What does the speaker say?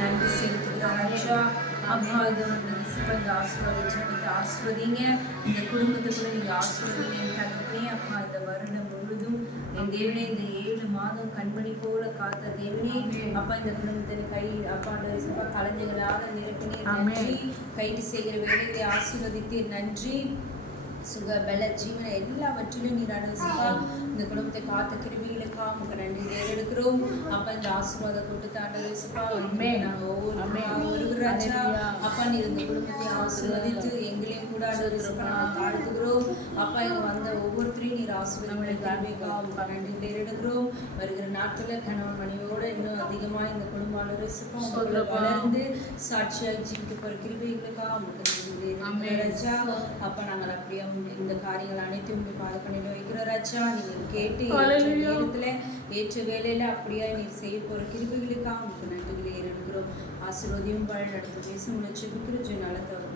நன்றி செலுத்துகிறோம் ராஜா. அப்பா இது இந்த ஆஸ்வதிங்க, இந்த குடும்பத்தை கூட நீங்க ஆஸ்வதிங்க தகப்பனே. அப்பா இந்த வருடம் முழுவதும் என் தேவனே இந்த 7 மாதம் கண்மணி போல காத்த தேவனே. அப்பா இந்த குடும்பத்தின் கை அப்பா கலைஞர்களால் நிரப்பினீர் நன்றி. கைது செய்கிற வேலைகளை ஆசீர்வதித்தீர் நன்றி. சுக பல ஜீவன எல்லாவற்றிலும் நீர் அனுசப்பா இந்த குடும்பத்தை காத்த கிருபிகளுக்காக உங்களுக்கு நன்றி எடுக்கிறோம். அப்பா இந்த ஆசீர்வாத கூட்டத்தை ஆண்டவரேசப்பா நாங்கள் ஒவ்வொரு ராஜா அப்பா நீர் இந்த குடும்பத்தை ஆசீர்வதித்து எங்களையும் கூட ஆண்டவரேசப்பா நாங்கள் தாழ்த்துகிறோம். அப்பா இங்க வந்த ஒவ்வொருத்தரையும் நீர் ஆசீர்வாதங்களுக்காக உங்களுக்கு நன்றி எடுக்கிறோம். வருகிற நாட்களில் கணவன் மனைவியோடு இன்னும் அதிகமாக இந்த குடும்ப ஆண்டவரேசப்பா வளர்ந்து சாட்சியாக ஜீவிக்க போகிற கிருபிகளுக்காக உங்களுக்கு நன்றி ராஜா. அப்பா நாங்கள் அப்படியே இந்த காரியங்கள் அனைத்தையும் உங்கள் பாதப்பணியில் வைக்கிற ராஜா. நீங்கள் கேட்டு நேரத்துல ஏற்ற வேலையில அப்படியே நீர் செய்ய போற கிருபைகளுக்காக உங்களுக்கு நன்றிகளை ஏறெடுக்கிறோம். ஆசீர்வதியும் வழி நடத்த பேச முயற்சி ஜெனால தவறு